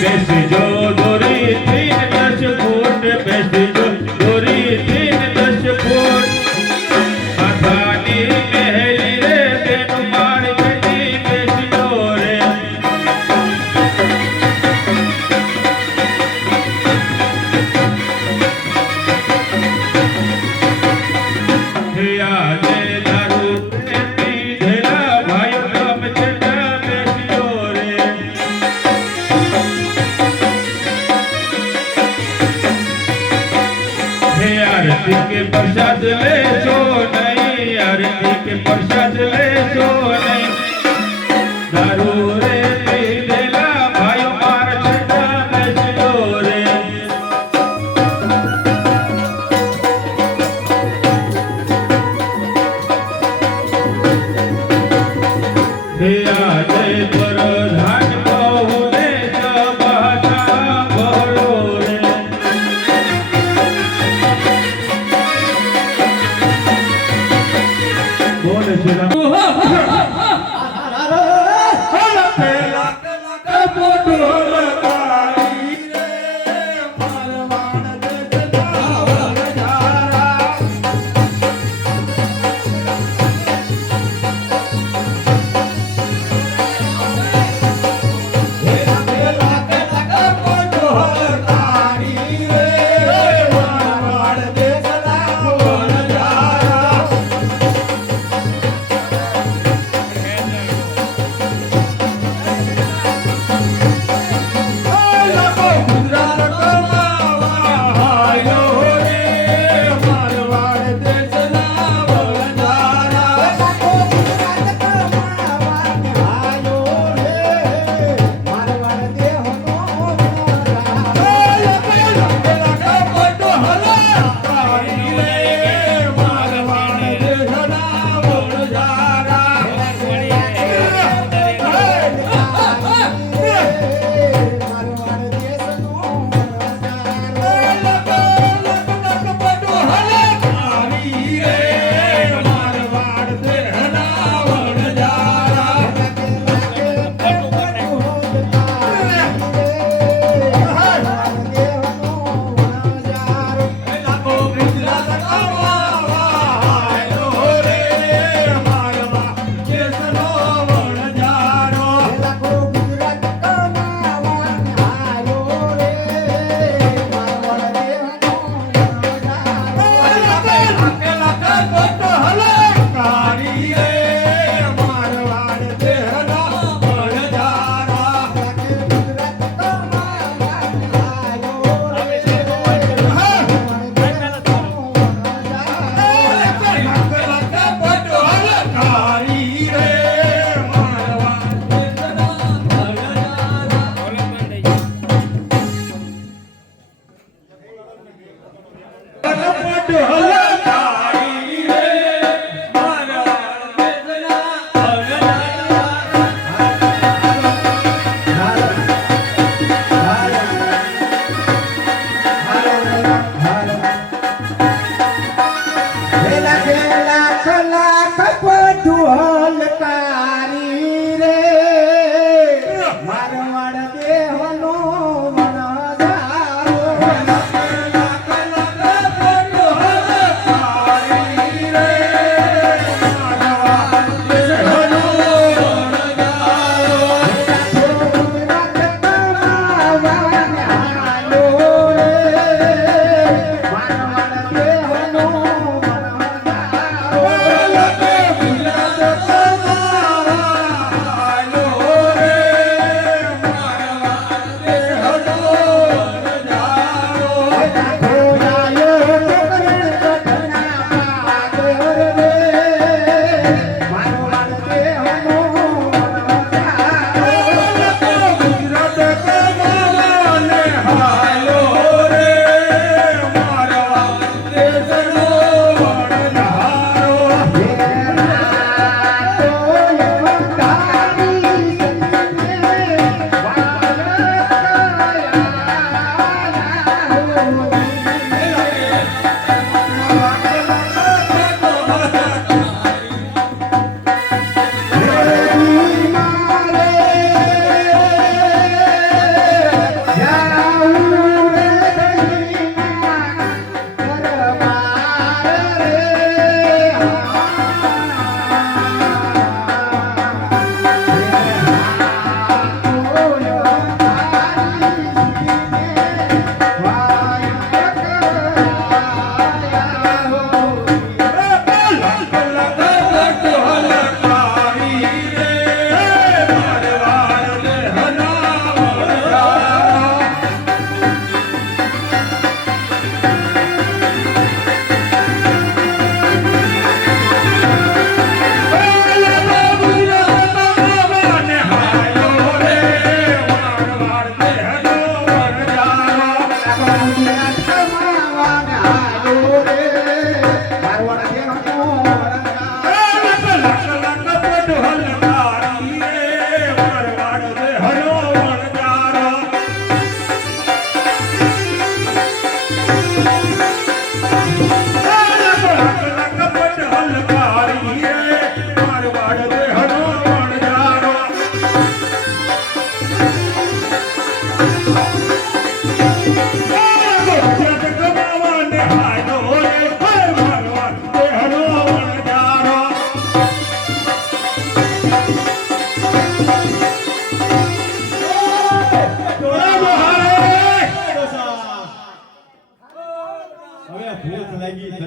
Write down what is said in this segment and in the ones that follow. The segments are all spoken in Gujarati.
બેસજો દોરી 3-10 ફૂટ બેસજો દોરી 3-10 ફૂટ માથાની મહેલી રે તેનું માળ ચડી બેસજો રે હે આજે દારૂ પીધેલા ભાઈઓ તમે ચડા બેસજો રે आरती के प्रसाद ले सो नहीं आरती के प्रसाद ले सो नहीं दारू रे पीधेला भाइयों मार छटा बेसજો रे हे આજે પ્રધાન કહું ને સભાતા બોલો રે બોલ શ્રી રામ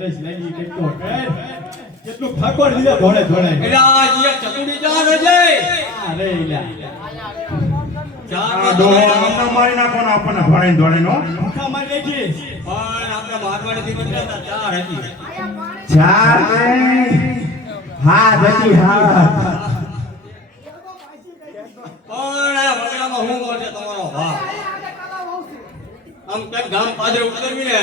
નરેશ લાગી કેટલો કેટલું ઠાકોર લીધા ધોળે ધોળે એટલે આ અહીંયા ચકુડી જા રજે અરે ઈલા આ ડોહો આમને મારી નાખો ને આપણને ભણાઈને ધોળાઈને, હો. ભૂખા મારી ગઈ પણ આપણે મારવાડી થી નીકળ્યા હતા ચાર હતી ચાર નહીં, હાથ હતી હાથ. પણ આ વગડામાં હું બોલે તમારો વાહ આમ કે ગામ પાદરે ઉતરવી ને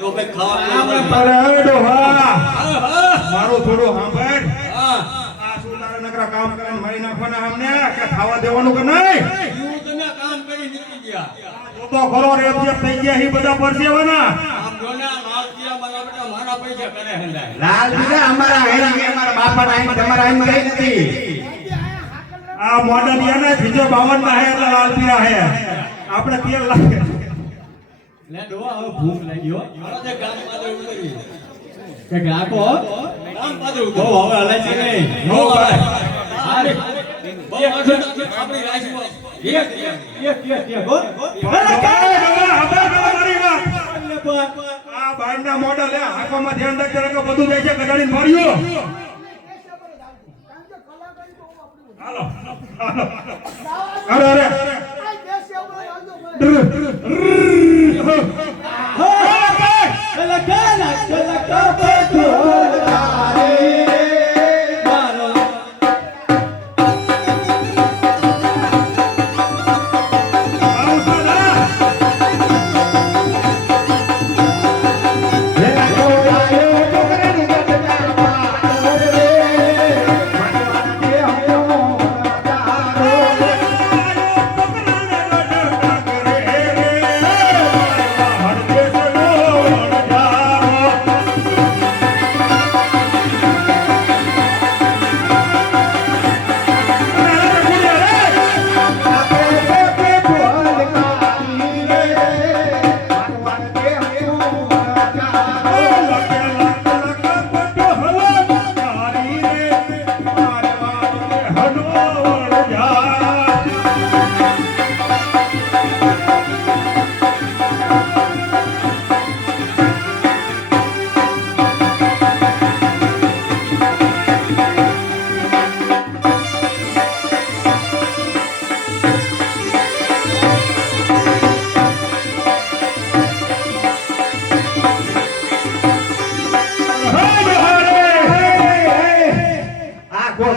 તો બે ખાવા અરે ડોહા, હા મારું થોડું સાંભળ. હા આ શું તારા નકરા કામ કરીને મારી નાખવાના અમને કે ખાવા દેવાનું કે નહીં? હું તમે કામ કરી નીકળી ગયા તો ખરો રેપ થઈ ગયા એ બધા પરસેવાના. આમ જોના લાલ કિયા મારા બેટા મારા પૈસા કરે હંડાય લાલ બીજા અમારા હે અમારા બાપાના હે તમારા હે કઈ નથી. આ મોડલ યાને બીજો 52 ના હે એટલે લાલ પીરા હે. આપણે તેલ લાગે. લે ડોવા હવે ભૂખ લાગ્યો મારા જે ગામ પાદરે ઉતરવી કે ગાકો ગામ પાદરે બહુ ઉતરવી હવે હલાય છે નહીં બહુ હલાય. અરે બહુ આપણી રાજમાં એક ગો મારી વાત. આ બારના મોડલ હે, આંખોમાં ધ્યાન રાખજે કે બધું જાય છે કડાડીને માર્યો. હાલો હાલો. અરે અરે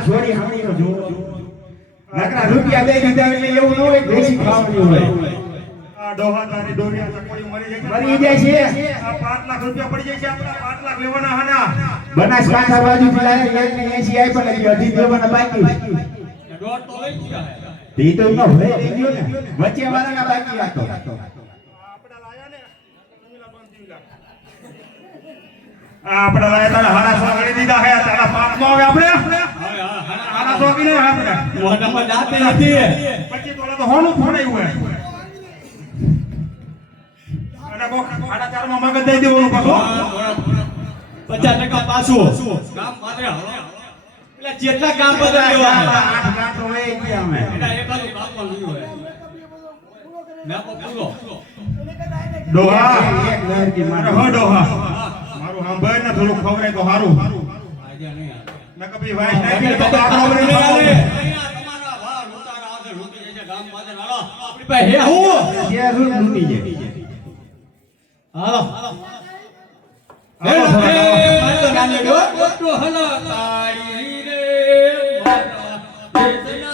છોડી હમણી તો જો નકરા રૂપિયા દઈ દીધા એટલે એવું ન હોય દેશી ખાવાની હોય. આ ડોહા તારી દોરિયા ચકોડી મરી મરી જાય. જાય છે. આ 5 લાખ રૂપિયા પડી જાય છે. આપણે 5 લાખ લેવાના હાના. બનાસકાંઠા બાજુ થી લાયા 180 આપ્યા ને અઢી દેવાના બાકી. દોઢ તો લઈ ગયા તે તો ન હોય લઈ ગયો ને વચ્ચે વાળાના બાકી હતો. આપણે લાયા ને આપણે લાયા તારા હારા સોગડી દીધા હે. તારા પાપ નો આવે આપણે હારા સોગી ને આપણે મોઢામાં દાંતે નથી 25 તોલા તો હોનું ફોડાયું હે. અને કો 4.5 માં મગજ દઈ દેવાનું પાછો. 50% પાછું ગામ પાદરે હલો એટલે જેટલા કામ બધા લેવા 8 લાખ તો હોય ગયા અમે. એના એકાદું કાપમાં લીધું હોય મેં પૂરો ડોહા એક લહેર કી મારે મારે હો ડોહા મારું સાંભળ ને થોડું ખવરાય તો સારું. આજે નહીં આવે ન કભી વાઈસ નાખી તો આકડો બની નહીં આવે. જાય. અહીંયા તમારા ભાવ લૂંટારા આવશે લૂંટી જશે ગામ પાદરે હાલો આપણી પાસે હે હું જે રૂપ લૂટી જાય. હાલો હાલો, મારે તો નાની ડો તો હલો તાળી રે મારા દેશના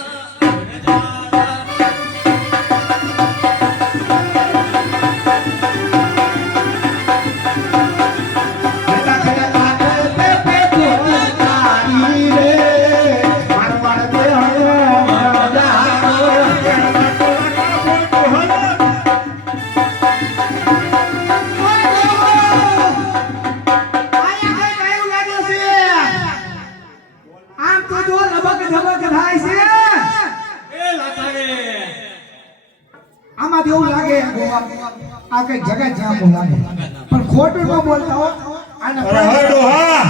આમાં એવું લાગે આ કઈ જગત જામું લાગે પણ ખોટું ન બોલતા હો આને અરે હે ડોહા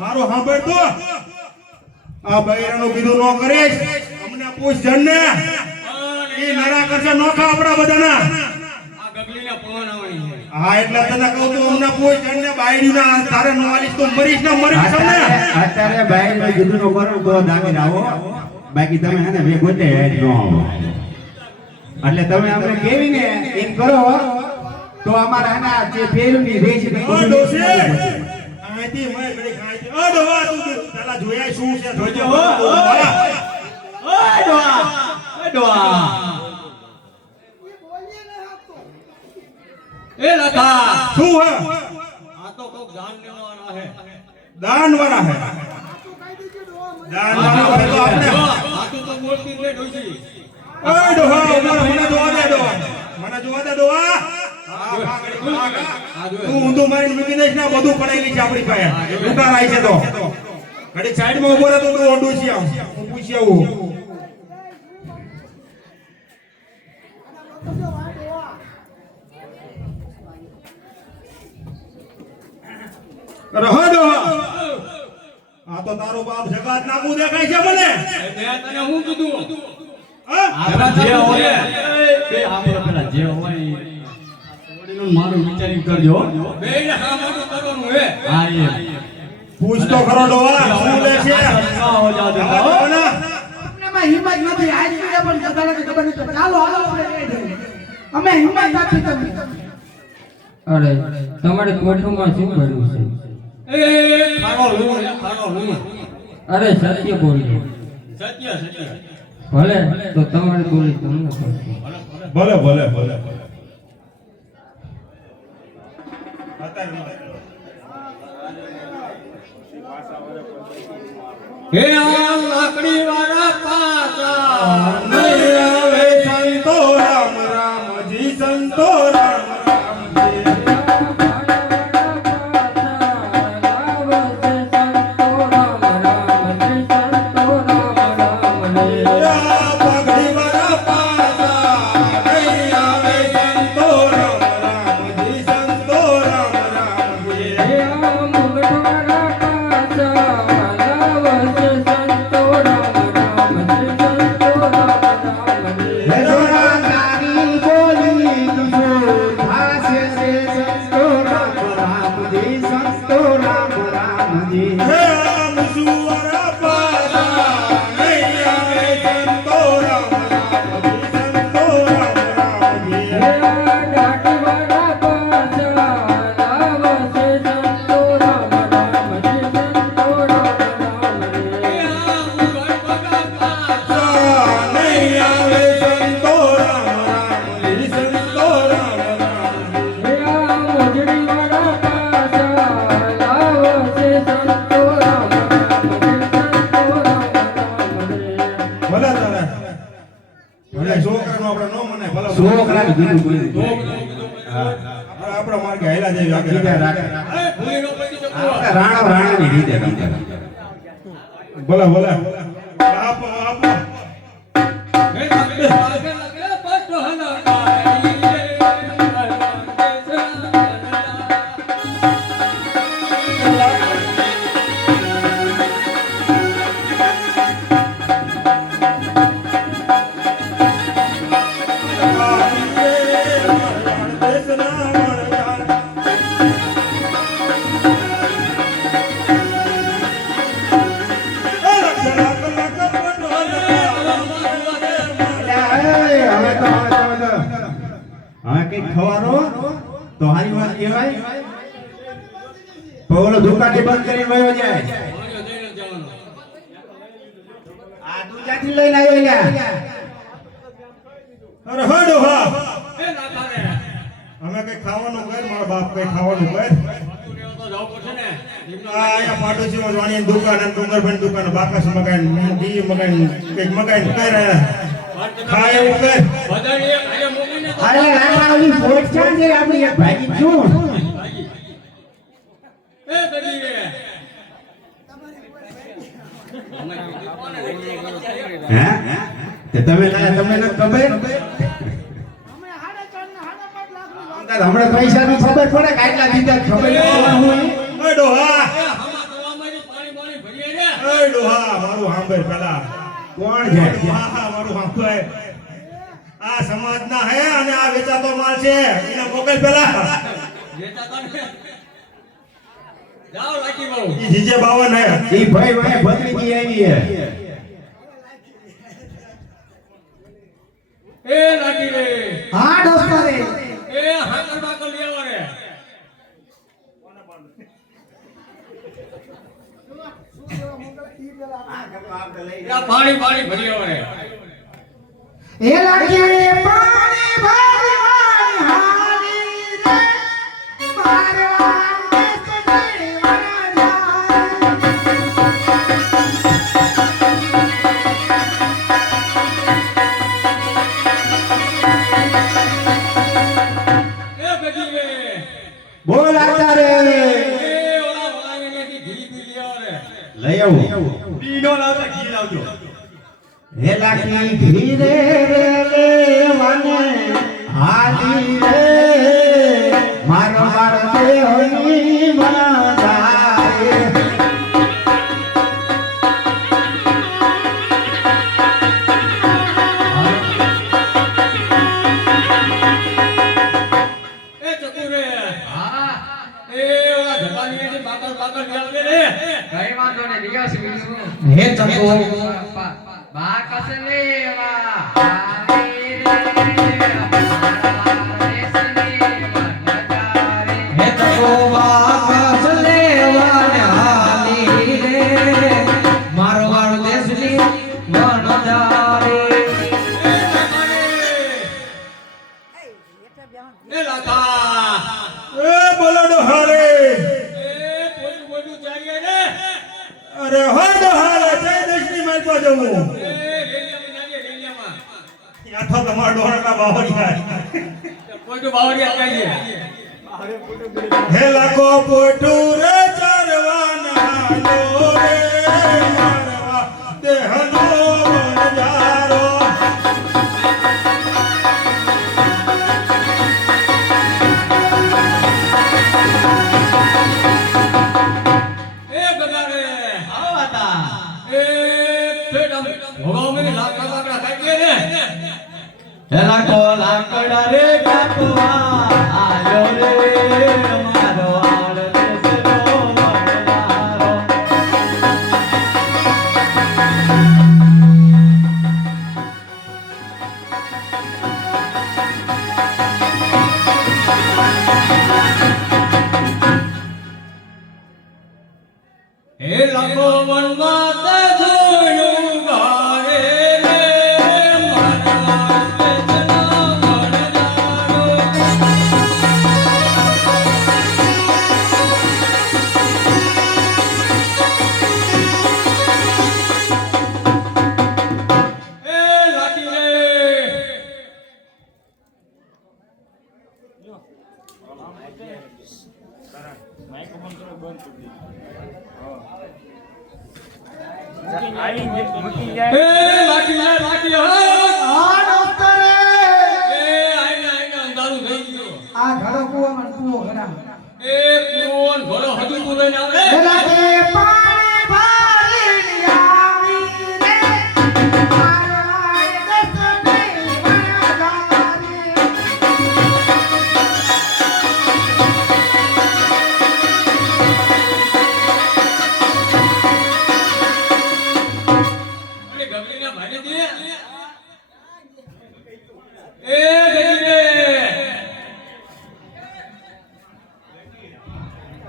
મારું સાંભળ તો આ બૈરાનું કીધું નો કરીશ અમને પૂછ જણ ને ઈ નરા કરશે નોખા આપડા બધાના આ હા એટલે તને કહું છું અમને કોઈ જણને બાયડી ના તારે નો આલીશ તો મરીશ ને મરીશ તમને અત્યારે બાઈ નો કીધું નો કરો તો દાગી આવો બાકી તમે હે ને બે ગોતે હેડ નો આવો એટલે તમે અમને કેવી ને એમ કરો તો અમારા હે જે ફેરવી રેજ ને ઓ ડોસે આથી મેં ઘડી ખાઈ ઓ ડોવા તું પેલા જોયા શું છે જોજો હો ઓય ડોહા એ બોલીએ ને આપતો એ લખા શું હે આ તો કોક જાન લેવાના હે દાન વાળા હે આ તો કાઈ દીજે ડોહા મને દાન વાળા હે તો આપણે આ તો બોલતી લે ડોસી ઓય ડોહા મને જોવા દે ડોહા મને જોવા દે ડોહા તું ઊંધું મારીને મૂકી દઈશ ને બધું પડાયેલી છે આપણી પાસે લૂંટાર આવી છે તો ઘડી સાઈડમાં ઉભો રહે તો તું ઓઢું છે આમ હું પૂછી આવું તો જો આ ડોહા રહો ડોહા આ તો તારો બાપ જગાત નાખું દેખાય છે મને મેં તને શું કીધું હા આપણા જે હોય બે આપણો પેલા જે હોય ઓડીનું મારું વિચારી કરજો બે ને કામ મોટું કરવાનું હે હા એ પૂછ તો ખરો ડોહા શું લે છે ના હો જાવ દે આપણામાં હિંમત નથી આજ સુધી પણ બધાને ખબર નથી ચાલો હાલો આપણે લઈ જઈએ અમે હિંમત આપી તમને અરે તમારે કોઠુંમાં શું કર્યું છે એ ખાડો લું અરે સત્ય બોલજો સત્ય ભલે તો તમારી બોલી તમને પડશે ભલે ભલે ભલે હે આ લાકડી વાળા પાછા નહીં આવે સંતો રામ રામજી સંતો રામ પગડી વાળા પાછા નહીં આવે સંતો રામ રામજી સંતો રામ રામજી જોરા તારી બોલી તુજો ભાષે છે સંતો રામ રામજી સંતો રામ રામજી હે મુસુવરા પાછા નહીં આવે સંતો રામ રામજી સંતો રામ રામજી નહીં આવે સંતો રામ રામજી સંતો રામ રામજી ભલે તારે ભલે છોકરાનો આપણે નો મને ભલે છોકરાને કીધું બોલી આપણા માર્ગે હેલા જેવી આગળ બીજા રાખે એ ભૂલી નો પડી જતો આપણે રાણાની રીતે રમતા ભલે ભલે આપો આપો હે લાગે લાગે પટો હના કાઈ હવે કઈક ખવાનો તો હારી વાત કહેવાય પોલો દુકાને બંધ કરીને વયો જાય આ તું ક્યાંથી લઈને આવ્યો લ્યા અરે હડો હા એ ના તારે અમે કઈ ખાવાનું કર મારા બાપ કઈ ખાવાનું કર તો જાવ પડશે ને આ આયા પાડોશી વાણીની દુકાન અને ડુંગરભાઈ દુકાન બાકસ મકાન ઘી મકાન કઈક મકાન કર ખાય એવું કર બધાને એક આયા મૂકીને તો અરે રાણા ઓલી ફોટ છે ને આપણી એક ભાગી છું એ બધી રે હે તે તમે તમને નથી ખબર અમે 4.5 ને 5.5 લાખ હમણાં પૈસાની ખબર પડે કે આટલા દીધા ખબર ન હોય એ ડોહા એ હમા તો અમારી પાણી પાણી ભરીએ રે એ ડોહા મારું સાંભળ પેલા કોણ છે ડોહા મારું સાંભળ આ સમાજના હે અને આ વેચાતો માલ છે એને મોકલ પેલા જાઓ લાકી બહુ ઈ જીજે 52 હે ઈ ભાઈ ભાઈ ભત્રીજી આવી હે એ લાકી રે હા દોસ્તો રે એ હાકર બાકર લેવો રે યા પાણી પાણી ભરી આવો રે એ લાગે પાણી ભરવાની હાલી રે મારવા સજણી એ ગજી રે બોલ આતા રે એ ઓલા વાંગણીથી ઘી પી લેવો રે લઈ આવું પીનો લાવતા ઘી લાવજો હે લાકી ધીરે રે લેવાને હાલી રે મારો બાળ દેહની મનાય એ ચકુ રે હા એ ઓલા ધપાણીથી બાકર બાકર લેવો રે કઈ વાંધો નહીં દિયાસ બીજું હે ચકો બા કસે લેવા હાલી રે મારવા દેશની વનજારે હે ચકો વાપસ લેવાને હાલી રે મારવાડ દેશની વનજારે એ લાકા એ બોલો ડોહારે એ પોઈન્ટ બોલું ચાલીએ ને અરે હો ડોહારે જય દેશની માલ પર જવું એ રેલિયામાં ચાલીએ રેલિયામાં યા તો તમારા ડોહાના બાવરિયા પોઈન્ટ બાવરિયા ચાલીએ હે લાખો પોટું રે ચરવાના લો રે મારવા દેહનો નજારો એ બગાડે આવો હતા એ ફેડમ ભગાવને લાકડા બાકડા કાઢીએ ને હેલા કો લાકડા રે કાપવા આયો રે મારો આળ દેશનો વનજારો હે લાખો વનમાં તે જોયું ગારે રે મારવા દેશનો વનજારો એ લાકી રે એ લાકી રે લાકી આ દોસ્તો રે એ આઈને અંધારું થઈ ગયું આ ઘડો કુવામાં કુવો ઘડામાં એ કોણ ઘોડો હજુ તું લઈને આવે હે લાગે પાણી ભરીને આવી રે મારવાડ દેશની વનજારે અને ગગલીને ભાડી દે એ ગગલી રે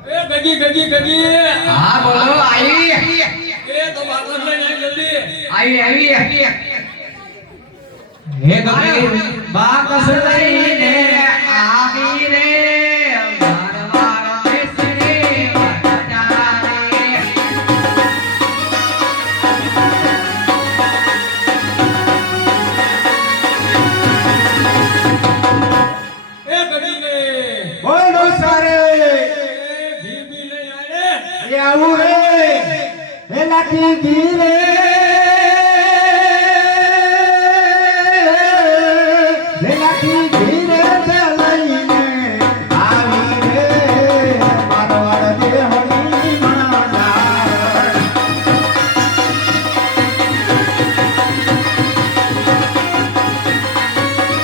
એ ગગી હા બોલો આવી એ તો બાકર લઈને આવ જલ્દી આવી હે ગગલી બાકસ લઈને આવી રે મારવાડ દેશની વનજારે એ ગગલી રે બોલ દોસારે એ ઘી બી લઈ આય રે એ આવું રે હે લાકી ધીરે હે લાકી ધીરે તે લઈને આવી રે મારો વાળ દેહની મનાય એ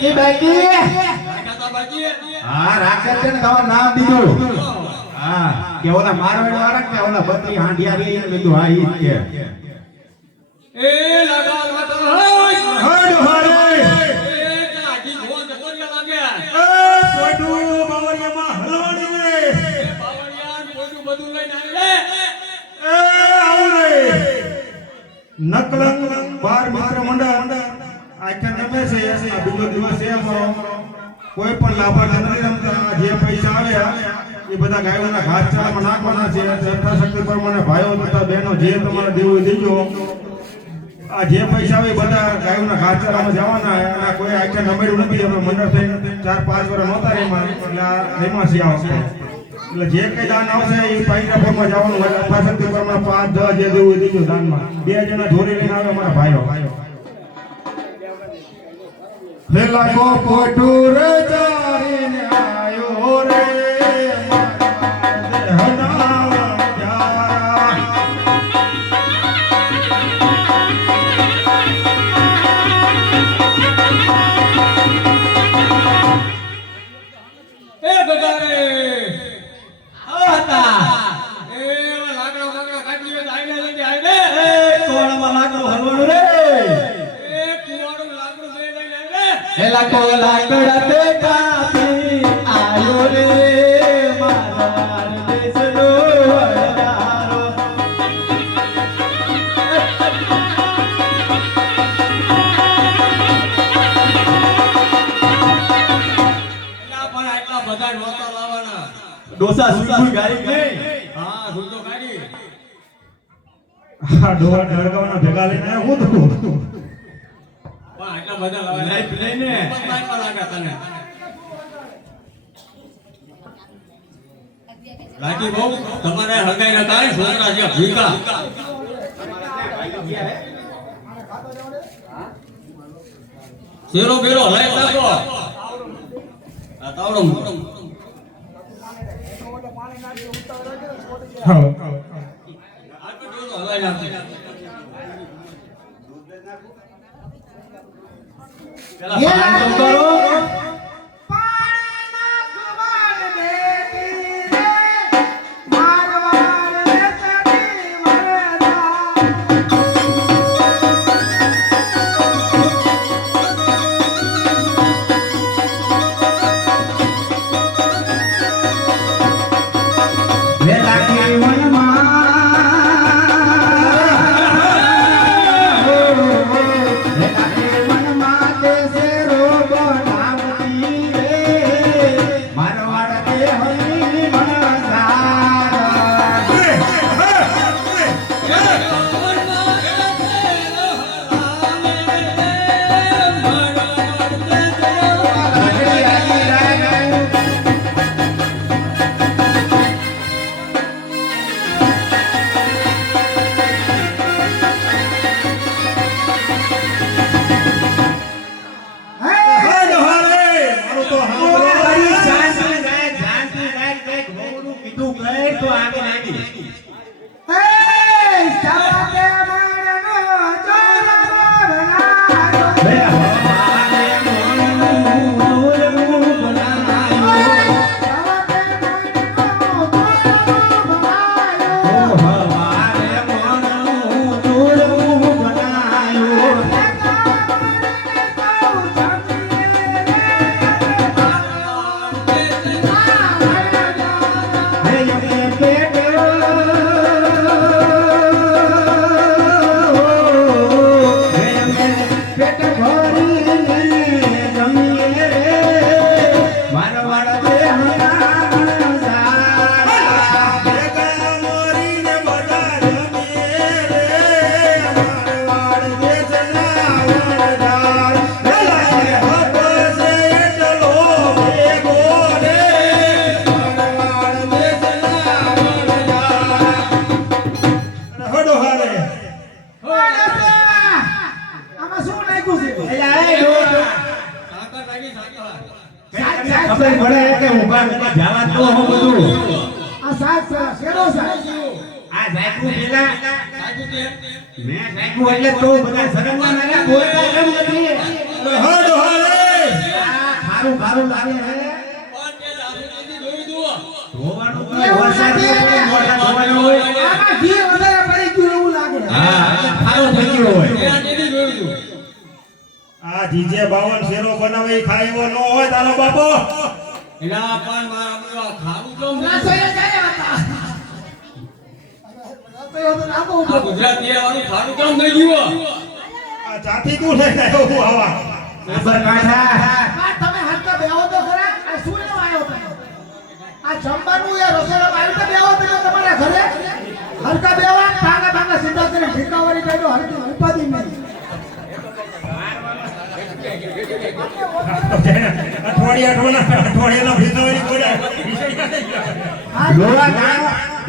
બાકી બાકી કાકા બાકી હા રાખે છે ને તમારું નામ દીધું હા કે ઓલા મારવાડ વાળા કે ઓલા બત્રી હાંડિયા રે એને કીધું હા ઈ જ છે એ લગાવ મત હડ હારે એ કાકી જોન દરિયા લાગે એ કોટુ બાવળિયામાં હલવાડી રે એ બાવળિયા કોઈનું બધું લઈને આવી રે એ આવ રે નકલંગ બાર મિત્ર મંડળ આખા રમે છે આ બીજો દિવસ છે અમારો કોઈ પણ લાભાર્થી નથી રમતા જે પૈસા આવ્યા એ બધા ગાયોના ઘાસચારામાં નાખવાના છે યથાશક્તિ પ્રમાણે ભાઈઓ તથા બહેનો જે તમારે દેવું દેજો આ જે પૈસા આવે એ બધા ગાયોના ઘાસચારામાં જવાના અને કોઈ આખા નમેડું નથી અમે મંડળ થઈને 4-5 વર્ષ નહોતા રેમાં એટલે આ રેમાં છે આ વખતે એટલે જે કઈ દાન આવશે એ પૈસા ફોર્મમાં જવાનું હોય યથાશક્તિ પ્રમાણે 5-10 જે દેવું એ દેજો દાનમાં 2 જણા જોડી લઈને આવે અમારા ભાઈઓ પેલા કો કોટુર જારીને આયો રે એ બગારે આવો હતા એ લાકડા કાઢી લે આઈને એ કોળમાં લાકડું હલવાનું રે એ કુવાડું લાકડું દે લઈને આવી એલા કો લાકડા તે કાપી આયો રે મારા દેશનો વડારો પણ આટલા બધા નોતા લાવવાના ડોસા સુઈ ગાડી નહીં હા ગુંજો કાઢી આ ડોવા ડળગાવાના ભેગા લઈને આવ્યો હું તો પણ આટલા બધા લાવવાના લઈને પણ બાઈક લાગે તને લાગી બહુ તમારે હગાઈ ના થાય છોકરા છે ભૂકા શેરો બેરો હલાઈ નાખો આ તાવડો હા હલાઈ નાખો પેલા પાણી તો કરો ખબર પડે કે ઊભા નથી જવા તો હું બધું આ સાહેબ શેરો સાહેબ આ સાયકુ પેલા સાચું છે મેં સાયકુ એટલે તો બધા શરમમાં ના કોઈ પ્રોબ્લેમ નથી હડ હાલે ખારું ખારું લાગે હે ધોવાનું કોઈ વરસાદ હોય મોઢા ધોવાનું હોય આમાં ઘી વધારે પડી ગયું એવું લાગે. હા ખારું થઈ ગયું હોય આ જીજે બાવન શેરો બનાવે ઈ ખાય એવો ન હોય તારો બાપો. એના પણ મારા ખાવું તો રસોઈ જાય હતા. રસોઈ તો લાંબો ઉભો. આ ગુજરાતી વાળું ખાવું કામ થઈ ગયું આ ચાથી તું લઈને આવ્યો હું આવા. સાબરકાંઠા આ તમે હરકા બેહો તો ખરા. આ શું લેવા આવ્યો તમે? આ જમવાનું એ રસોડામાં આવ્યું તો બેહો તમે તમારા ઘરે. હરકા બેહવા ભાગા ભાગા સીધા કરીને ઠીકાવાળી કાઢો હરકી ઉપાધિ નહીં. અઠવાડિયાનો ભીતોડી ગોળા. લોવા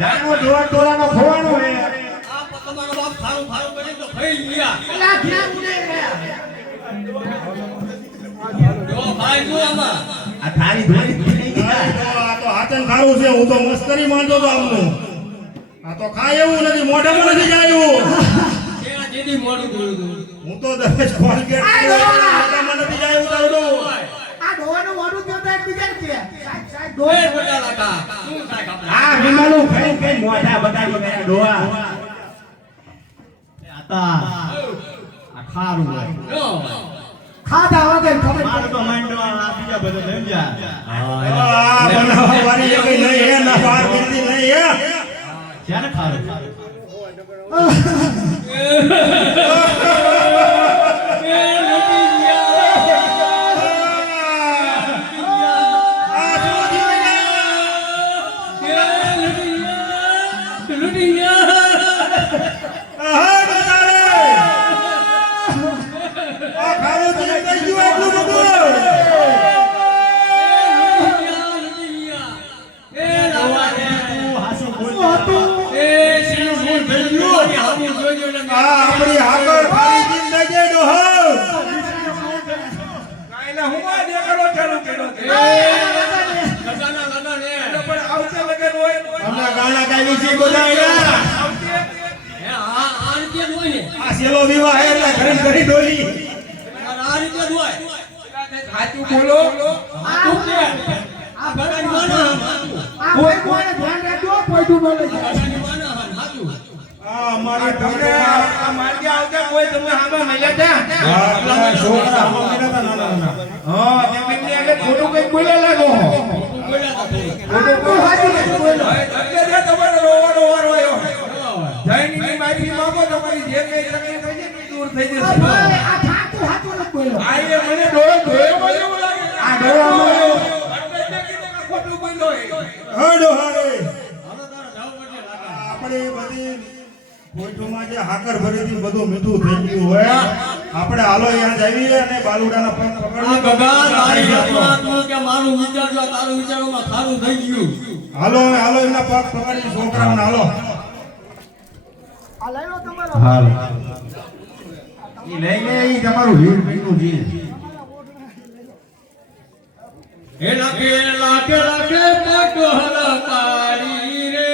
દાનો જોવા તોરાનો ખોવાનો હે આ તમારો બાપ ખાવું ખાવું કરી તો ખાઈ ગયા એલા ઘેર ઉડે ગયા. જો ભાઈ જો આમાં આ થાળી ધોઈ થઈ ગયા આ તો હાથન ખાવું છે. હું તો મસ્કરી માંડતો તો આમનું. આ તો ખાય એવું નથી, મોઢામાં નથી જાયું. કેવા જેદી મોડું જોયું તું હું તો દરરોજ કોલગેટ મોઢામાં નથી જાયું તારું. આ ડોવાનું મોઢું જોતા એકબીજાને કે સાહેબ સાહેબ એ ડોહા મોટા લાકા શું થાય આપણે આ વિમાનું ખાઈ ખાઈ મોઢા બતાવી ગયા ડોહા આતા આ ખારું હોય જો ખાધા વગર ખબર મારું તો માંડો આ બીજા બધા લઈ ગયા આ બનાવવા વાળી કઈ નહીં હે, ના બહાર મિલતી નહીં હે. ક્યારે ખારું એ લૂટી ગયા આ શું થયું એલા? લૂટી ગયા આહા, બતાવે. આ ખારું તું કઈ ગયું આટલું બધું? એ લાવા દે તું હાસુ બોલ એ સીનું મોઢ થઈ ગયું આવું જોજો ને આ આપણી હાકર ખારી જિંદગી ડોહો. કાંઈલા હું આ દેખાડો ચાલુ કર્યો છે. લગાના લગા ને પણ આવશે લગન હોય અમે ગાણા ગાવી છે બધા એલા. આવશે. હે આ રીતે જ હોય ને આ સેલો વિવાહ હે એટલે ઘણી ઘણી ડોલી. આ રીતે જ હોય સાચું બોલો. આ બગાડી માના આ કોઈ કોઈને ધ્યાન રાખજો કોઈ તું બોલે છે. બગાડી માના હાચું આ અમારી તમને આ માર્ગે આવતા કોઈ તમને હામાં મળ્યા હતા? આ છોકરા આમાં મળ્યા હતા નાના નાના. હા, તમે એમની આગળ ખોટું કંઈક બોલ્યા લાગો. બોલ્યા હતા તું હાચું નથી બોલ્યો. એટલે જે તમારો રોવાનો વારો આવ્યો. જૈનની માફી માંગો, તમારી જે કંઈ તકલીફ થઈ છે એ દૂર થઈ જશે. આ ભાઈ, આ ઠાકુર હાચું નથી બોલ્યો. આ એ મને ડોળો ધોયો જેવું લાગે. આ ડોળામાં એટલે જ કીધું કે ખોટું બોલ્યો એ. હડો હારે. હાલો તારા જાવ પડશે લાગા આપણે બધી કોઈઠુંમાં જે હાકર ભરી હતી બધું મીઠું થઈ ગયું હોય. આપણે હાલો અહીંયા જ આવીએ અને બાલુડાના પગ આ પકડીએ. ગગા તારી જન્માત્મા કે મારું વિચારજો તારું વિચારોમાં ખારું થઈ ગયું હાલો હાલો એમના પગ પકડી છોકરાઓને હાલો. આ લઈ લો તમારો. હાલ ઈ લઈ લે ઈ તમારું હીર પીનું જી હે લાગે લાગે લાગે પગ હલકારી રે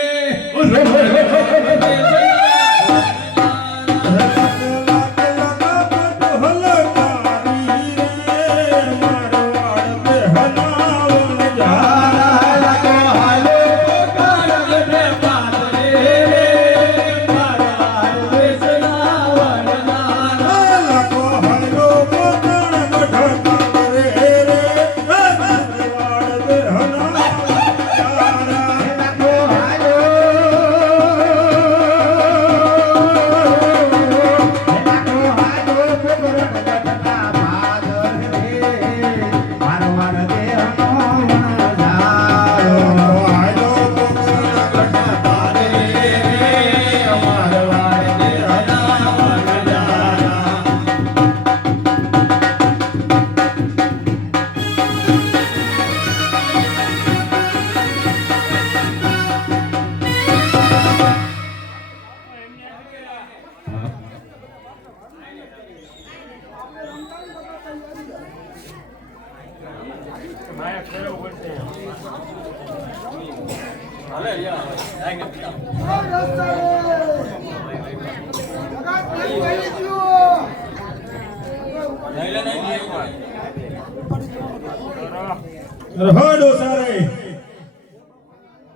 હડો સારે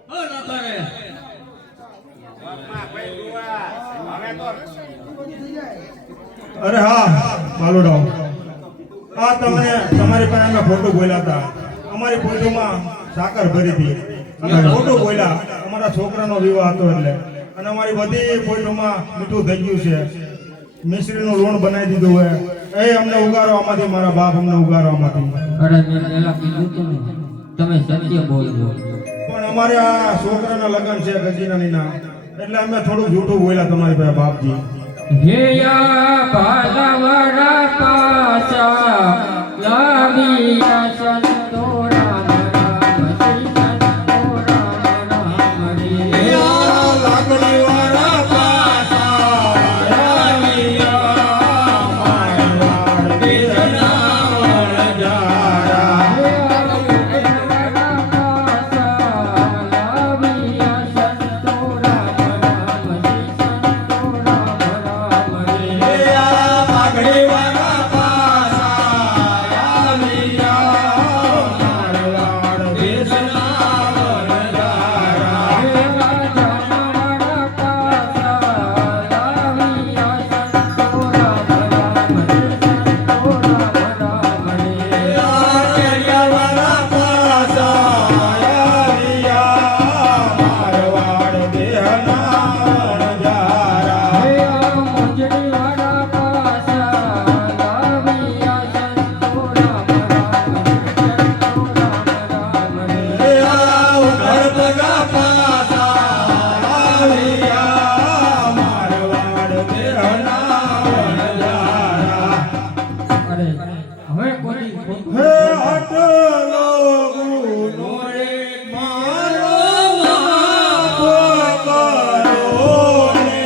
હો નાતારે અરે હા બાલુડાઓ આ તમને તમારી પાસે અમે ખોટું બોલ્યા હતા અમારી ફોટોમાં સાકર ભરી હતી અને ખોટું બોલ્યા અમારા છોકરાનો વિવાહ હતો એટલે અને અમારી બધી ફોટોમાં મીઠું થઈ ગયું છે મિશ્રીનું લોણ બનાવી દીધું હોય એ અમને ઉગારો આમાંથી મારા બાપ અમને ઉગારો આમાંથી અરે મેં પહેલા કીધું તું ને તમે સત્ય બોલજો પણ અમારે આ છોકરાના લગ્ન છે ગજીનાનીના એટલે અમે થોડું જૂઠું બોલ્યા તમારી પાસે બાપજી હેયા ભાલવરા પાસા લાવિયા સંતોરા રામ શ્રી સંતોરા રામ રે લાકડી વાળા પાસા લાવિયા મારવાડ દેશના વણજારા લાકડી વાળા પાસા લાવિયા મારવાડ દેશના વણજારા વાળા પાસા લાવિયા મારવાડ દેશના વણજારા હવે કોઈ ખોટું હે અટલો ગુનો રે મારો માફ કરો ને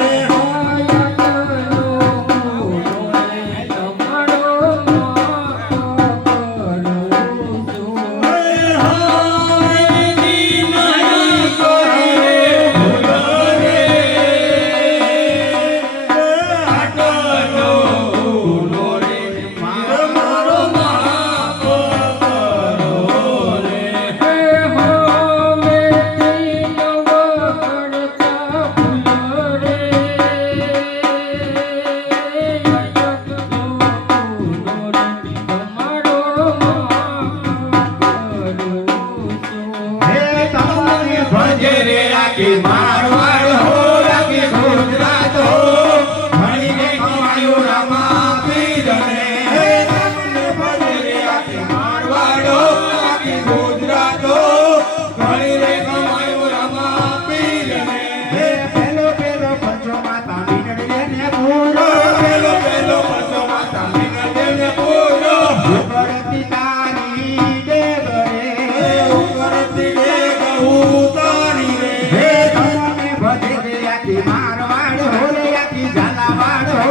હે હાય દી નહીં કરે ભૂલ રે હે અટલો ગુનો રે મારો માફ કરો રે હે તમને ભજે રે આખી મારવાડ હો આખી ગુજરાત હો ભણીને કમાયું રામા પીરને હે તમને ભજે રે આખી મારવાડ હો આખી ગુજરાત હો ભણીને કમાયું રામા પીરને હે પેલો પેલો પંચો માતા મીનડે ને પૂરો પેલો પેલો પંચો માતા મીનડે ને પૂરો ઉપરતી તારી દેવરે ઉપરતી દેવ ઉતારી રે હે તમને ભજે રે આખી મારવાડ હો રે આખી ઝાલાવાડ હો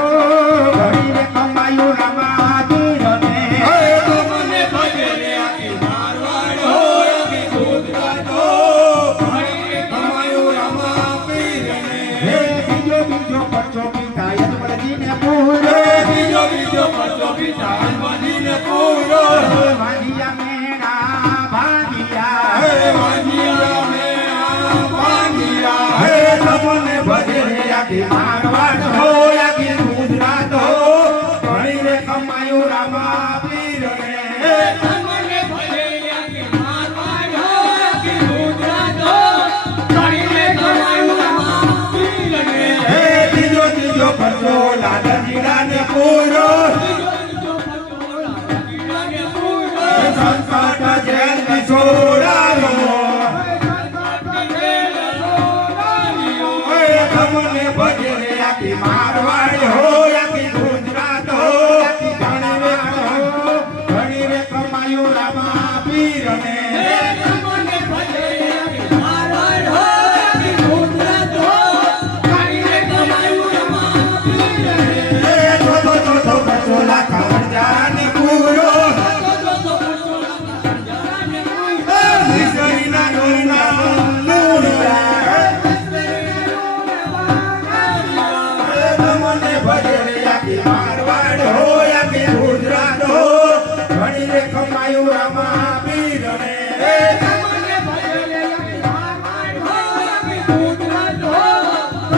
ઘડી રે કમાયું રામા પીરને હે તમને ભજે રે આખી મારવાડ હો આખી ગુજરાત હો ઘડી રે કમાયું રામા પીરને હે બીજો બીજો પરચો પીતા યજમલજીને પૂરો બીજો બીજો પરચો પીતા યજમલજીને પૂરો વાંધિયા મેણા ભાંગિયા હે વાંધિયા મેણા ભાંગિયા હે તમને ભજે રે આખી મારવાડ હો આખી ગુજરાત હો ઘણી રે કમાયું રામા પીરને હે તમને ભજે રે આખી મારવાડ હો આખી ગુજરાત હો ઘણી રે કમાયું રામા પીરને હે ત્રીજો ત્રીજો પરચો લાડજીડાને પૂરો સંકટ જેલ છોડારો તમને ભજે રે આખી મારવાડ હો આખી ગુજરાત હો ઘણી રે ઘણી રે કમાયું રામા પીરને તમને ભજે રે આખી મારવાડ હો આખી ગુજરાત હો ઘણી રે કમાયું રામા પીરને તો પછોલા કાવડજાને પૂરો મિસરીના ડોરના લુડરા તમને ભજે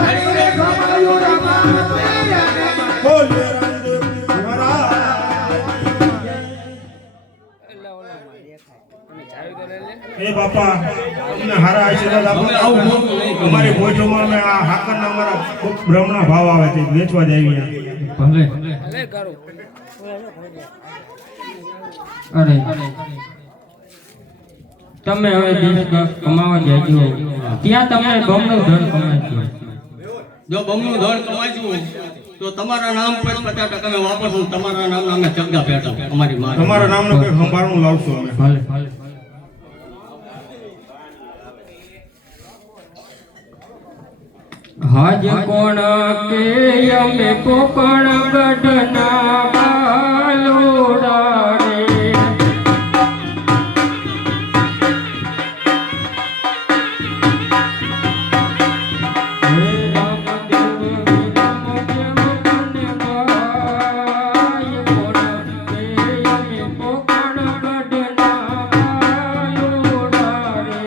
ઘડીએ ખમાયું રમા પીરને. બોલે રામદેવ મહારાજ. એ બાપા તમને હારા આશીર્વાદ આપો. આવું મોટું નહીં કરો. અમારી ભોજોમાં અમે આ હાકરના અમારા ખૂબ બ્રહ્મણા ભાવ આવે છે વેચવા જ આવી ભલે અરે તમે હવે દેશ કમાવા જજો ત્યાં તમે બમણું ધન કમાજો. જો બમણું ધન કમાઈશું તો તમારા નામ પર 50% અમે વાપરશું. તમારા નામના અમે ચગદા પેટો અમારી માં તમારા નામનો કંઈક સંભાળનું લાવશું અમે. ભલે હાજ કોણ કે અમે કોકણ ગઢના બાલોડા રે. હે રામદેવ વિરમ જેમ મને ભાઈ કોણ કે અમે કોકણ ગઢના બાલોડા રે.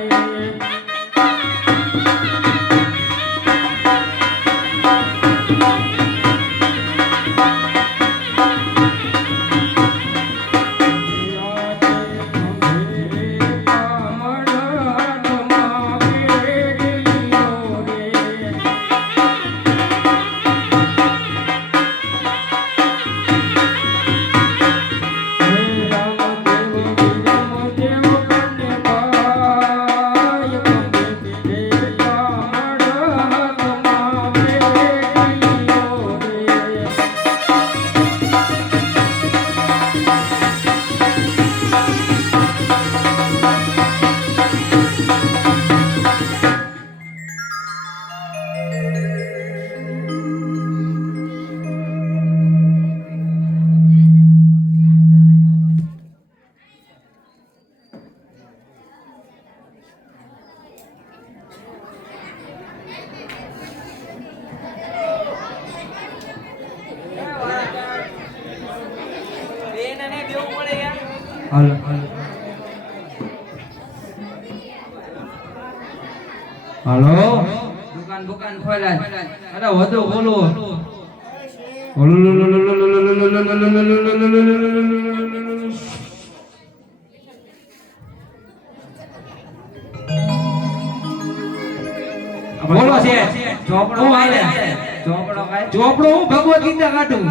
હાલો હાલો દુકાન ખોલા. અરે વધુ બોલો બોલો છે ચોપડો ચોપડો હું ભગવદ ગીતા કાઢું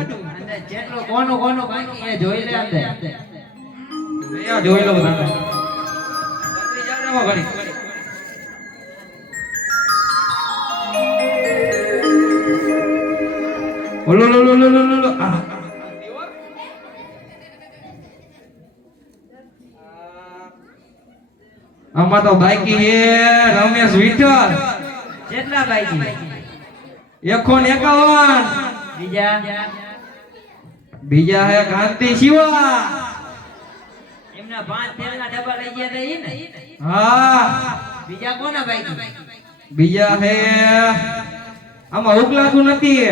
જેટલો કોનું બાકી એ જોઈ લે અંદર જોઈ લો બધા ઘડી ઓલો આમાં તો બાકી હે રમેશ વિઠ્ઠલ. કેટલા બાકી? 151. બીજા હે કાંતિ શિવા. એમના 5 તેલના ડબ્બા લઈ ગયા હતા ઈ ને. હા. બીજા કોના બાકી? બીજા હે આમાં ઉકલાતું નથી.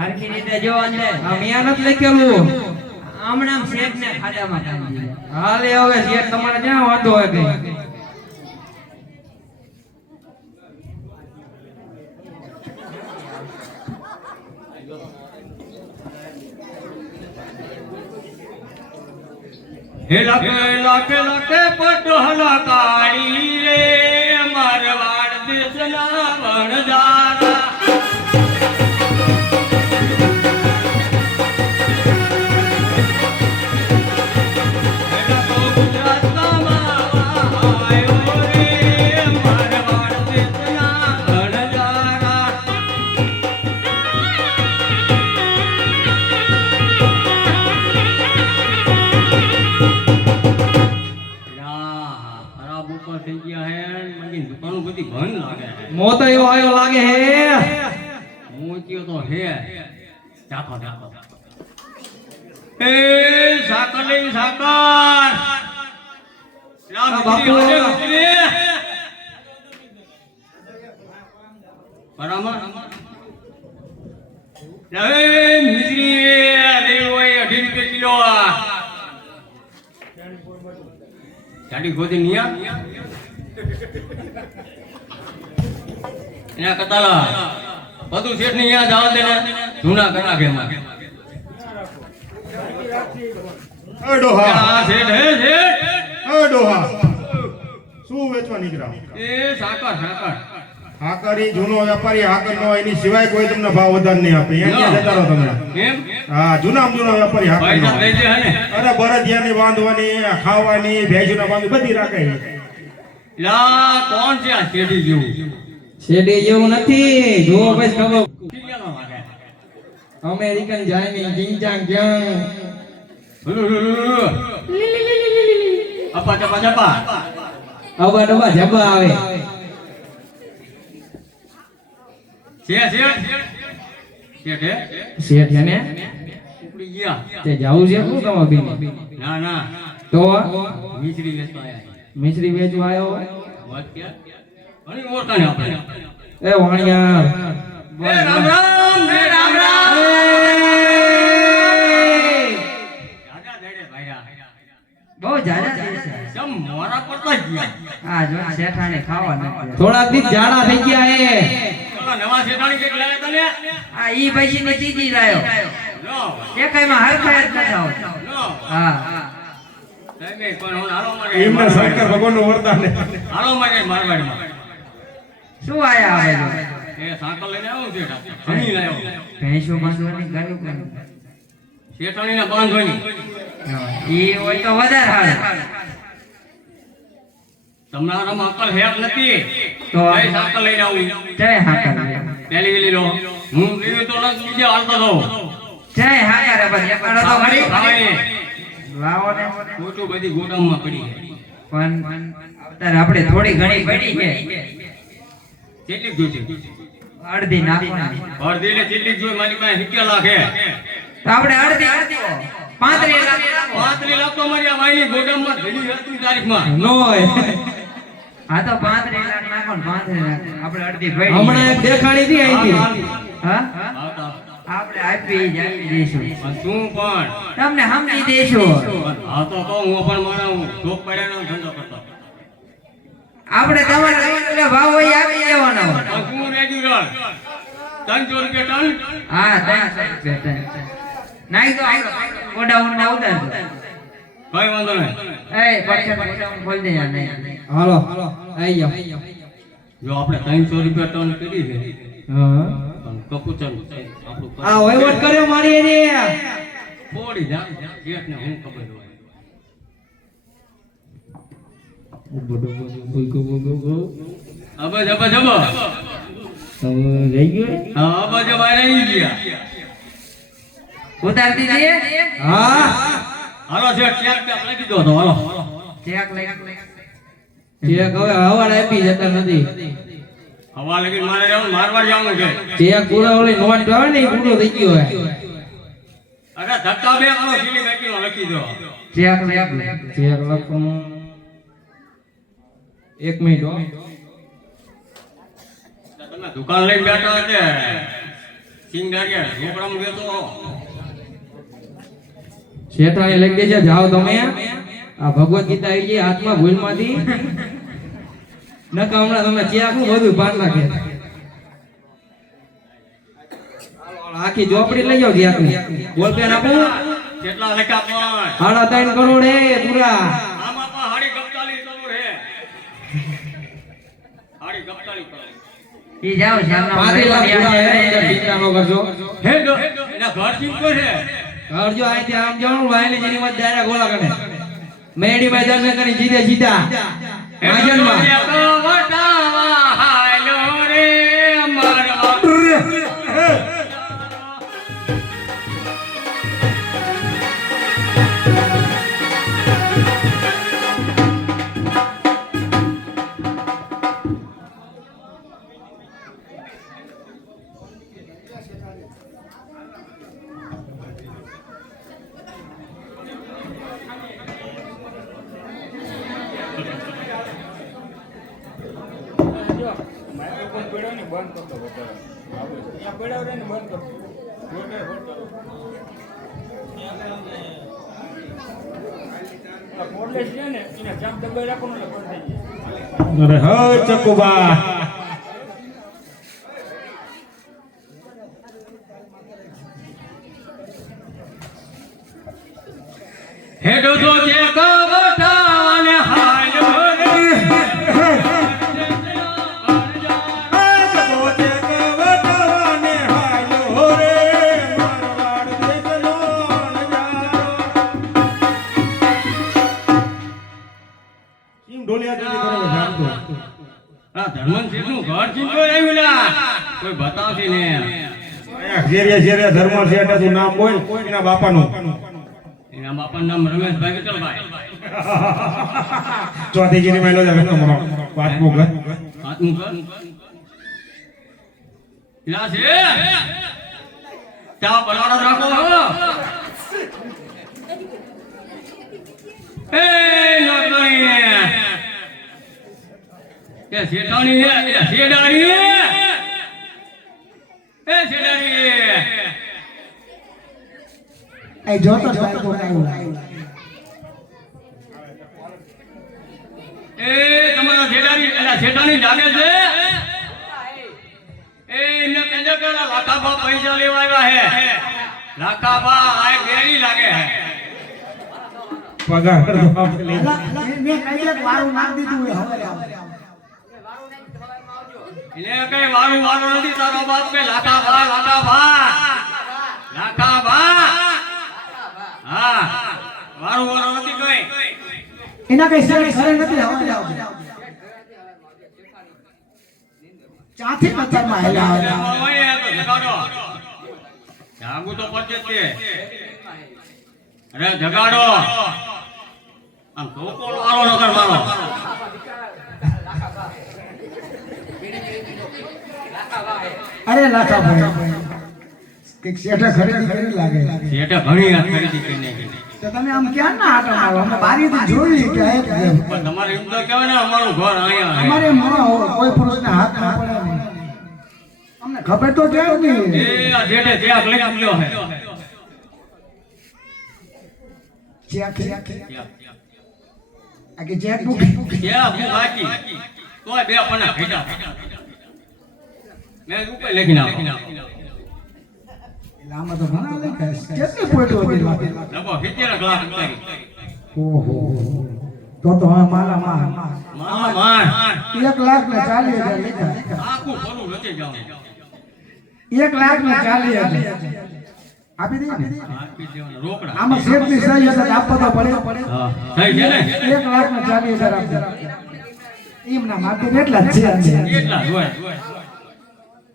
હરખી રીતે જો અંદર આ મિયા નથી લખેલું. આમણામ શેઠ ને ખાડામાં કાઢી દીધા. હાલે હવે શેઠ તમારે ક્યાં વાંધો હોય કઈ? હે લાખે પટોલા કાળી રે મારવાડ દેશના વણજારા. મોતો એવો આયો લાગે હે. મોતિયો તો હે જાતો એ સાકર લઈ સાકર બાપુ. બરાબર હવે મિશ્રી લેવો હોય 18 રૂપિયા કિલો. ચાડી ગોદી નિયા એના કતાલા બધું શેઠ ની યાદ આવે દે ને જૂના કરા ઘેમાં એ ડોહા આ શેઠ હે શેઠ એ ડોહા શું વેચવા નીકળ્યા એ સાકર સાકર હાકરી જૂનો વેપારી હાકર નો એની સિવાય કોઈ તમને ભાવ વધારે નહીં આપે અહીંયા જતા રહો તમે કેમ હા જૂનામાં જૂનો વેપારી હાકર પૈસા લઈ દે હે ને અરે બળદિયાની બાંધવાની ખાવાની ભેંસોના બાંધવી બધી રાખે છે. લા કોણ છે આ શેઠી જેવું શેડી જેવું નથી જો બસ ખબર કિલ્લાનો વાગે અમેરિકન ચાઇનીઝ કિંચાંગ ક્યાં અપા ચપા ચપા અબા ડબા જબા આવે શેઠ શેઠ શેઠ હે શેઠ છે ને ઉપડી ગયા તે જાવું છે શું કમા બીને ના ના તો મિશ્રી વેચવા આયા મિશ્રી વેચવા આવ્યો વાત ક્યાં ઘણી ઓળખાણ આપણે એ વાણિયા એ રામ રામ એ રામ રામ જાજા દેડે ભાઈયા બહુ જાજા છે સમ મોરા પડતા જ ગયા આ જો શેઠાને ખાવા નથી થોડાક દી જાડા થઈ ગયા એ પેલા નવા શેઠાણી કેક લાવ્યા તને આ ઈ પૈસી ની ચીજી લાયો લો એકાઈમાં હરખાય જ ન થાવ લો હા તમે પણ હું હાલો મારે એમને શંકર ભગવાનનું વરદાન છે. હાલો મારે મારવાડમાં શું આયા આવે એ સાંકળ લઈને આવું શેઠા ઘણી લાવ્યો ભેંસો બાંધવાની ગાયું ગાયું શેઠાણીને બાંધવાની ઈ હોય તો વધારે હાલ તમારામાં અકલ હેર નથી તો એ સાંકળ લઈને આવું જય હાકર પેલી વેલી લો હું લીધું તો નથી બીજે હાલતો દઉં જય હાકર બસ એકાડો તો ખરી લાવો ને ખોટું બધી ગોડાઉનમાં પડી છે. પણ અત્યારે આપણે થોડી ઘણી પડી છે કેટલી જોઈતી અડધી નાખવાની અડધી ને કેટલી જોઈ મારી પાસે 70 લાખ હે તો આપણે અડધી 35 લાખ 35 લાખ તો મારી આ મારી ગોડાઉનમાં ભેગી હતી તારીખમાં નો હોય હા તો 35 લાખ નાખો ને 35 લાખ આપણે અડધી પડી હમણાં એક દેખાડી દી આઈથી હા આવતા. આપણે આપી દઈશું પણ તું પણ તમને સમજી દઈશું હા તો હું પણ મારા શોખ પડ્યાનો ધંધો કરતો આપણે તમારે ભાવ હોય આપી દેવાનો પણ તું રેગ્યુલર 300 રૂપિયા ટન હા 300 રૂપિયા નાઈ તો ગોડાઉન ના ઉતાર કઈ વાંધો નહીં એ પછી ગોડાઉન ખોલ દે યાર નહીં હાલો આઈ જાઓ જો આપણે 300 રૂપિયા ટન કરી છે હા પણ કપૂચન આપણું આ વહીવટ કર્યો મારી એની થોડી જા શેઠને હું ખબર હોય અબજ અબજ અબ રહી ગયો હા અબજ બહાર આવી ગયા ઉતાર દીધી હા હાલો શેઠ ચેક પેક લખી દો તો હાલો ચેક લઈ ચેક હવે હવાડ આપી જતા નથી હવા લગી મારે રહેવાનું મારવાડ જવાનું છે ચેક પૂરા ઓલી નોટ આવે ને એ પૂરો થઈ ગયો હે અરે ધક્કા બે કરો સીલી બેકીનો લખી દો ચેક ચેક લખવાનું 1 મિનિટ હો તમે દુકાન લઈને બેઠા એટલે સિંગારિયા ઢોકળામાં બેસો શેઠાણી લઈ દેજો જાઓ તમે આ ભગવદ ગીતા આવી ગઈ હાથમાં ભૂલમાંથી નકા હમણાં તમે ચેક નું બધું પાર નાખે આખી ચોપડી લઈ જાઓ ચેક ની બોલ પેન આપું કેટલા લખા પણ 3.5 કરોડ હે પૂરા આમાં પણ હાડી ગપતાલી કરોડ હે હાડી ગપતાલી કરોડ ઈ જાઓ શામના 5 લાખ પૂરા હે અંદર ચિંતા ન કરજો હે એના ઘર ચીમકો છે ઘર જો અહીંથી આમ જવાનું વાયલી જેની મત દાયરા ગોળા કરે મેડી માં દર્શન કરી સીધે સીધા હાજરમાં વટાવા હાલો રે મારવા અરે હ ચકુબા હેડો તો જે કવટાવાને હાલો રે આ ધર્મનસિંહનું ઘર ચીંધો આવ્યું ના કોઈ બતાવશે ને જેરિયા ધર્મ છે એટલે તું નામ બોલ એના બાપાનું એના બાપાનું નામ રમેશભાઈ વિઠ્ઠલભાઈ ચોથી ગીરી મેલો જ હવે અમારો પાંચમું ઘર હાથનું ઘર લા છે ચા બનાવવાનો રાખો હો એ નોકરી કે શેઠાણી એ શેડાણી એ શેડાણી એ જોતો જ બાઈકો આવ્યો એ તમારા શેડાણી એલા શેઠાણી જાગે છે એ એમને કહેજો કે લાખાબા પૈસા લેવા આવ્યા હે લાખાબા આ ગેરી લાગે હે પગાર મેં કહી વારું નાખ દીધું હોય હવે એને કઈ વારું વારું નથી તારો બાપ કે લાખાબા હા વારું વારું નથી કઈ એના કઈ સર નથી હવે ચાથી પથ્થરમાં હેલા જાગુ તો પડશે છે અરે જગાડો આમ ધોકો વાળો નગર મારો અરે લાખા ભાઈ કે શેઠે ખરીદી કરી લાગે શેઠે ઘણી ખરીદી કરીને તો તમે આમ ક્યાં ના આટા મારો અમે બારીથી જોઈ કે પણ તમારે એમ તો કહેવાય ને અમારું ઘર અહીંયા છે. અમારે મોણો કોઈ પુરુષને હાથ ના પડે નહીં. અમને ખબર તો છે જ નહીં એ આ શેઠે ચેક લઈ લ્યો હે આકે ચેક બુક ચેક હું બાકી તોય બે પના ભેટા મેં ઉપર લખી નાખો લાંબા તો ઘણા લખ્યા કેટલી પોઈન્ટો હતી લગો 70 ગ્લાસ ઉતારી ઓહો તો હા માલા માં માન 1,40,000 લખ્યા આખું ફરું નથી જાવ 1,40,000 આપી દે ને આપી દેવાના રોકડા આમાં શેઠની સહી હશે આપવા તો પડે હા થઈ છે ને 1,40,000 આપી એમના માટે કેટલા જ છે કેટલા જોય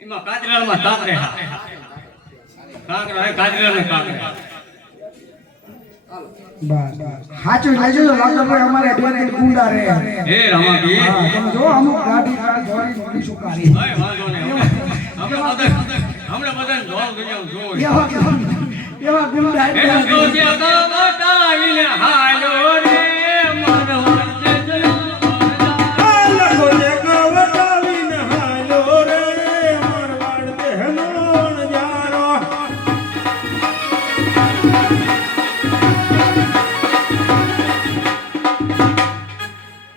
એમાં કાજરાળમાં કાંકરે કાંકરા હે કાજરાળ ને કાંકરે બસ સાચું લેજો લાગતો ભાઈ અમારે બે ત્રણ ગુંડા રે હે રમાજી હા તમે જો અમુક ગાડી કાર જોડી મોડી સુકારી ભાઈ વાંધો નહીં હમણાં બધા ઢોલ ગજાવ જોઈ એવા ગુંડા એ તો જે બતાવીને હાલો રે મન વચ્ચે જયો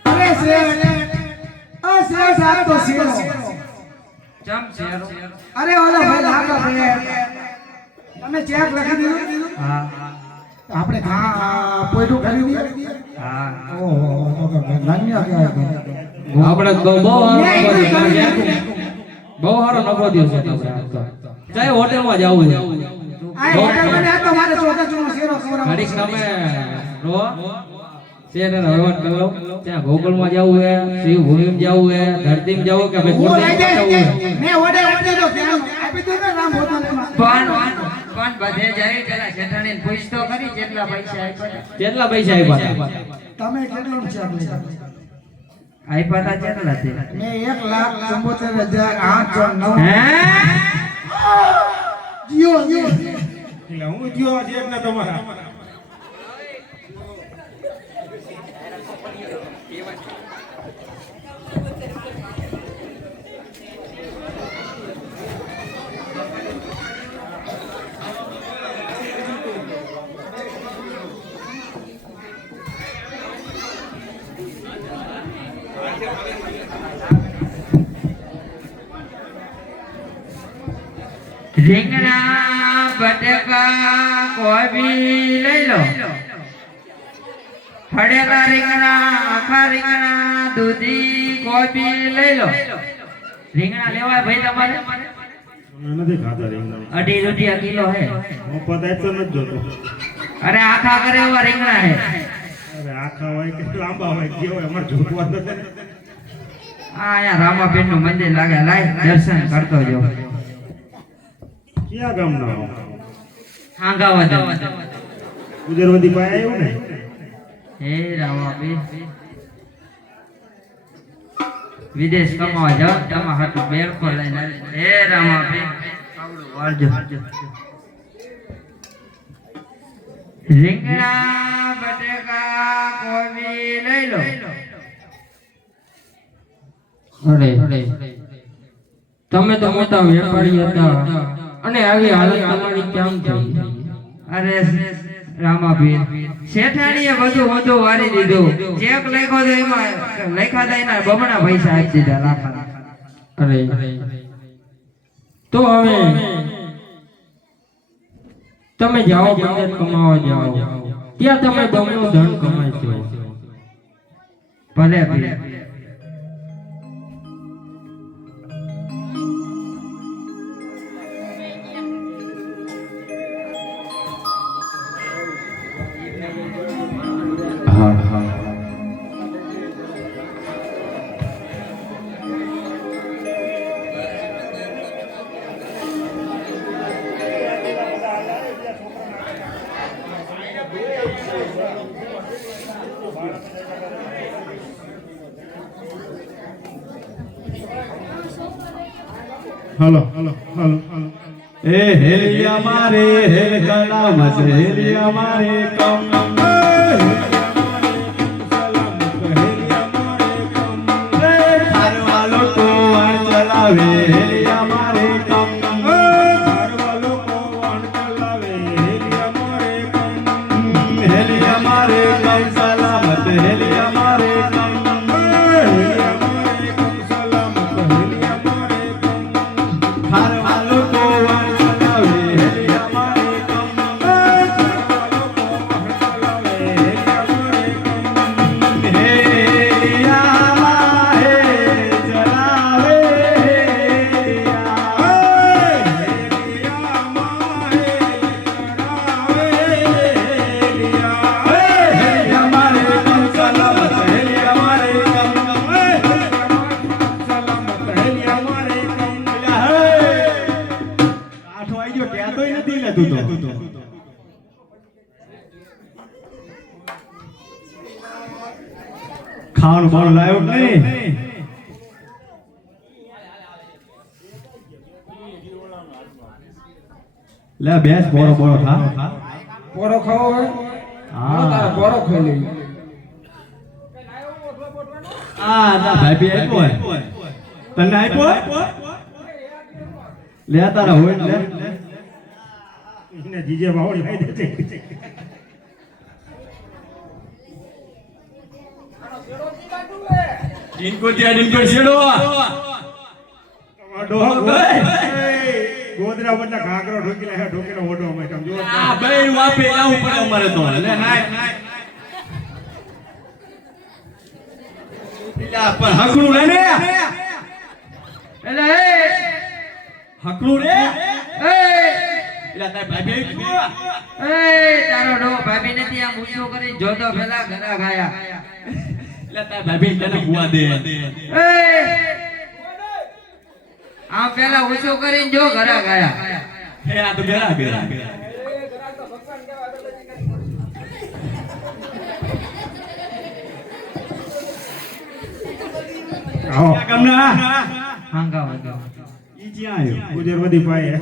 અરે શેઠ આ શેઠ આ તો શેરો ચમ શેરો અરે ઓલો ભાઈ લાગા ભાઈ તમે ચેક લખી દીધું હા આપણે પોઈટું ખરીદી હા ઓહો તો ધન્ય કહેવાય આપણે બહુ સારો નફો દે છે ચાહે હોટેલમાં જવું છે આ હોટલ મને આ તો મારે ચોથા ચૂનો શેરો ઘડીક ખવડાવવાનો તમે રો શેરને વહીવટ કરી લો ત્યાં ગોકુળમાં જવું છે શિવભૂમિમાં જવું છે ધરતીમાં જવું કે ભાઈ હું લઈ કુળદેવમાં જઈશ જવું છે મેં ઓર્ડર આપી દીધો ત્યાં આપી દીધો રામ હોટલમાં પણ બધે જાય પેલા શેઠાણીને પૂછ તો ખરી કેટલા પૈસા આપ્યા કેટલા પૈસા આપ્યા તમે કેટલું ચેક લીધા આપ્યા તા કેટલા છે મેં 1,74,809 હે જીઓ જીઓ એટલે હું થયો છે એટલે તમારા રીંગણા બટેકા કોબી લઈ લો ફળેલા રીંગણા આખા રીંગણા દૂધી કોબી લઈ લો રીંગણા લેવાય ભાઈ તમારે નથી ખાતા રીંગણા 2.5 રૂપિયા કિલો હે હું પદાર્થ તો નથી જોતો અરે આખા કરે એવા રીંગણા હે અરે આખા હોય કે લાંબા હોય જે હોય અમારે જોવા નથી આ અહીંયા રામાબેન નું મંદિર લાગે લાય દર્શન કરતો જો ક્યાં ગામના હો? હાંગાવદ ગુજરવતી પાસે આવ્યું ને હે રામાબેન વિદેશ કમાવા જાવ તમારા હાટુ બેરકો લઈને આવી. હે રામાબેન આવડું વાળજો રીંગણા બટેકા કોબી લઈ લો અરે તમે તો મોટા વેપારી હતા અને આવી હાલત તમારી કેમ થઈ અરે રામાબેન શેઠાણીએ બધું વારી દીધું ચેક લખ્યો તો એમાં લખ્યા હતા એના બમણા પૈસા આપી દીધા લાખા અરે તો હવે તમે જાઓ બંદર કમાવા જાઓ ત્યાં તમે બમણું ધન કમાશો ભલે ભલે હાલો હાલો હાલો હાલો એ હેલિયા મારે હેલ કલા મસ હેલિયા મારે કમ ફરવાલો તો ચલાવે હેલિયા મારે કમ હેલિયા મારે કમ સલામત હેલિયા મારે કમ ફરવાલો તો ચલાવે હેલિયા મારે કમ હેલિયા મારે ચલાવે હેલિયા મારે કમ સલામત હેલિયા મારે કમ કાઠો આઈ ગયો કહેતોય નથી ને તું તો ખાવાનું બાણું લાવ્યો કે નહીં લે બેસ બોરો બોરો ખા પોરો ખાવો હોય હા તારા પોરો ખાઈ લઈ આ તા ભાભી આપ્યો હોય તને આપ્યો લે તારા હોય ને લે એને જીજે બાવળી ખાઈ દે છે ઇનકો છેડો ગોદરા બદલા ઘાઘરો ઢોકી લે ઢોકીને ઓઢો અમે સમજો આ બેન વાપે આવું પડે અમારે તો લે નાય પેલા પણ હકડું લે ને એટલે હકડું રે એ પેલા તાર ભાભી આવી એ તારો ડો ભાભી નથી આમ ઊંચો કરી જોતો પેલા ઘરા ગાયા એટલે તાર ભાભી તને હુવા દે એ આમ પેલા ઊંચો કરીને જો ઘરા ગાયા હે આ તો ગેરા ગેરા આવો કમના હાંગાવદ ઈ જ્યાં આવ્યો ગુજરવતી પાસે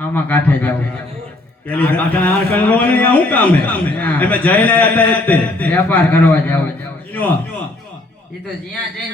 આમાં કાંઠે જાવ પેલી આ કાકા આ કરવો ને શું કામ હે એમાં જઈને આયા હતા એટલે વેપાર કરવા જાવ ઈનો એ તો જ્યાં જઈને